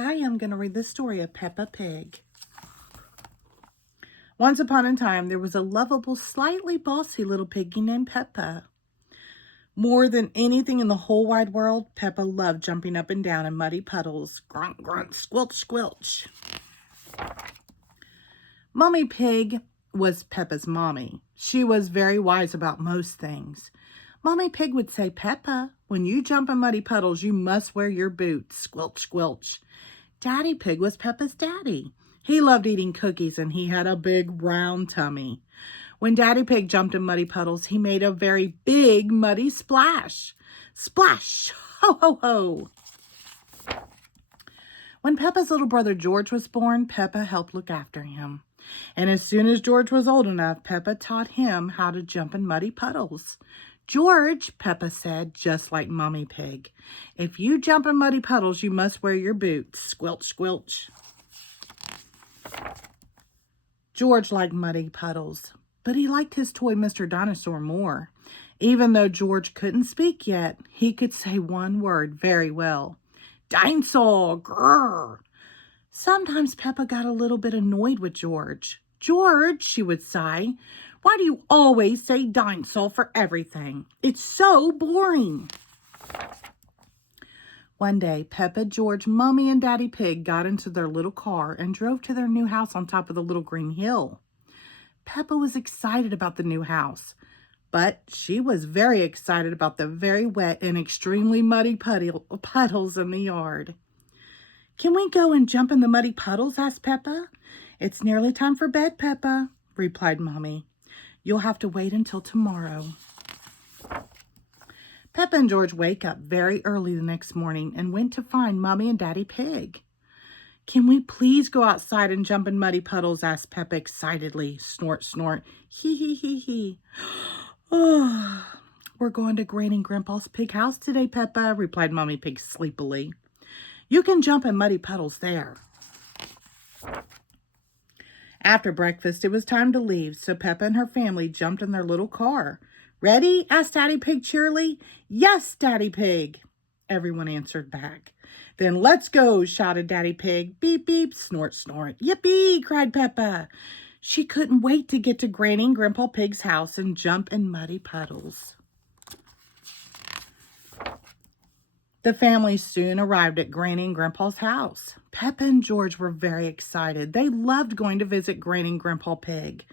Hi, I'm going to read the story of Peppa Pig. Once upon a time, there was a lovable, slightly bossy little piggy named Peppa. More than anything in the whole wide world, Peppa loved jumping up and down in muddy puddles. Grunt, grunt, squelch, squelch. Mummy Pig was Peppa's mommy. She was very wise about most things. Mummy Pig would say, "Peppa, when you jump in muddy puddles, you must wear your boots. Squelch, squelch." Daddy Pig was Peppa's daddy. He loved eating cookies and he had a big round tummy. When Daddy Pig jumped in muddy puddles, he made a very big muddy splash. Splash! Ho, ho, ho! When Peppa's little brother George was born, Peppa helped look after him. And as soon as George was old enough, Peppa taught him how to jump in muddy puddles. "George," Peppa said, just like Mummy Pig, "if you jump in muddy puddles, you must wear your boots. Squelch, squelch." George liked muddy puddles, but he liked his toy Mr. Dinosaur more. Even though George couldn't speak yet, he could say one word very well. "Dinosaur, grrr." Sometimes Peppa got a little bit annoyed with George. "George," she would sigh, "why do you always say dinosaur for everything? It's so boring." One day, Peppa, George, Mummy, and Daddy Pig got into their little car and drove to their new house on top of the little green hill. Peppa was excited about the new house, but she was very excited about the very wet and extremely muddy puddles in the yard. "Can we go and jump in the muddy puddles?" asked Peppa. "It's nearly time for bed, Peppa," replied Mommy. "You'll have to wait until tomorrow." Peppa and George wake up very early the next morning and went to find Mommy and Daddy Pig. "Can we please go outside and jump in muddy puddles?" asked Peppa excitedly. Snort, snort. Hee, hee, hee, hee. "Oh, we're going to Granny and Grandpa's pig house today, Peppa," replied Mommy Pig sleepily. "You can jump in muddy puddles there." After breakfast, it was time to leave, so Peppa and her family jumped in their little car. "Ready?" asked Daddy Pig cheerily. "Yes, Daddy Pig," everyone answered back. "Then let's go," shouted Daddy Pig. Beep, beep, snort, snort. "Yippee!" cried Peppa. She couldn't wait to get to Granny and Grandpa Pig's house and jump in muddy puddles. The family soon arrived at Granny and Grandpa's house. Peppa and George were very excited. They loved going to visit Granny and Grandpa Pig.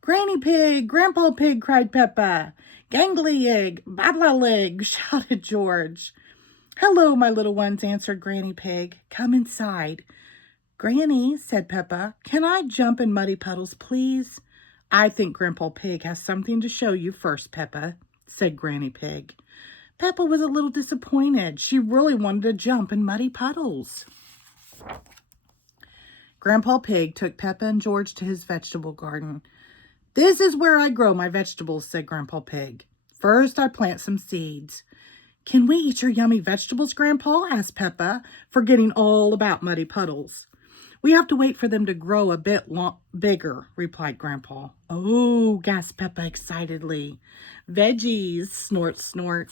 "Granny Pig, Grandpa Pig," cried Peppa. "Gangly egg, babla leg," shouted George. "Hello, my little ones," answered Granny Pig. "Come inside." "Granny," said Peppa, "can I jump in muddy puddles, please?" "I think Grandpa Pig has something to show you first, Peppa," said Granny Pig. Peppa was a little disappointed. She really wanted to jump in muddy puddles. Grandpa Pig took Peppa and George to his vegetable garden. "This is where I grow my vegetables," said Grandpa Pig. "First, I plant some seeds." "Can we eat your yummy vegetables, Grandpa?" asked Peppa, forgetting all about muddy puddles. "We have to wait for them to grow a bit bigger," replied Grandpa. "Oh," gasped Peppa excitedly. "Veggies," snort, snort.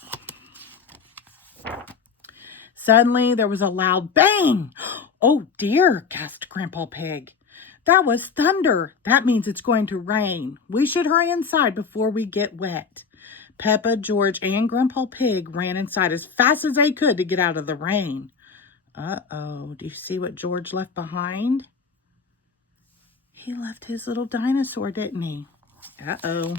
Suddenly, there was a loud bang. "Oh dear," gasped Grandpa Pig. "That was thunder. That means it's going to rain. We should hurry inside before we get wet." Peppa, George, and Grandpa Pig ran inside as fast as they could to get out of the rain. Uh-oh, do you see what George left behind? He left his little dinosaur, didn't he? Uh-oh.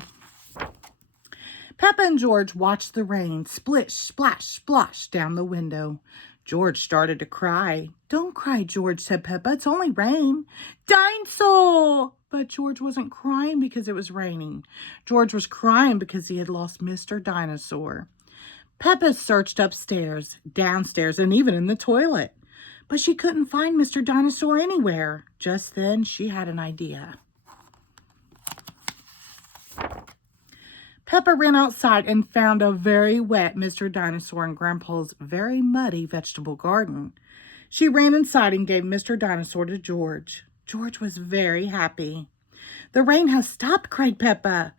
Peppa and George watched the rain splish, splash, splosh down the window. George started to cry. "Don't cry, George," said Peppa. "It's only rain." "Dinosaur!" But George wasn't crying because it was raining. George was crying because he had lost Mr. Dinosaur. Peppa searched upstairs, downstairs, and even in the toilet. But she couldn't find Mr. Dinosaur anywhere. Just then, she had an idea. Peppa ran outside and found a very wet Mr. Dinosaur in Grandpa's very muddy vegetable garden. She ran inside and gave Mr. Dinosaur to George. George was very happy. "The rain has stopped," cried Peppa.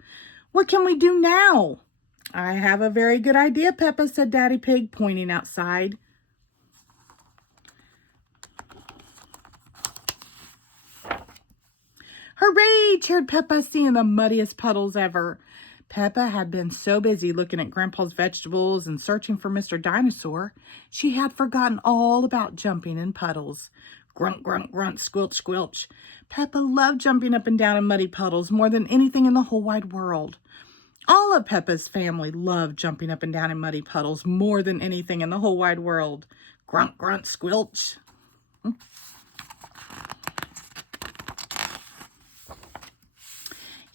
"What can we do now?" "I have a very good idea, Peppa," said Daddy Pig, pointing outside. Hooray, cheered Peppa, seeing the muddiest puddles ever. Peppa had been so busy looking at Grandpa's vegetables and searching for Mr. Dinosaur, she had forgotten all about jumping in puddles. Grunt, grunt, grunt, squelch, squelch. Peppa loved jumping up and down in muddy puddles more than anything in the whole wide world. All of Peppa's family loved jumping up and down in muddy puddles more than anything in the whole wide world. Grunt, grunt, squelch.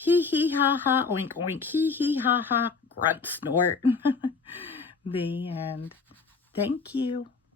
Hee hee ha ha, oink oink, hee hee ha ha, grunt snort. The end. Thank you.